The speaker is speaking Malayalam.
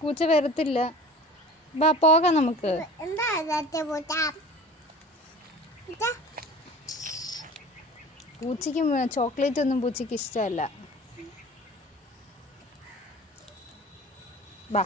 പൂച്ച വരത്തില്ല. ബാ പോകാം നമുക്ക്. പൂച്ചയ്ക്ക് ചോക്ലേറ്റ് ഒന്നും പൂച്ചയ്ക്ക് ഇഷ്ടമല്ല. ബാ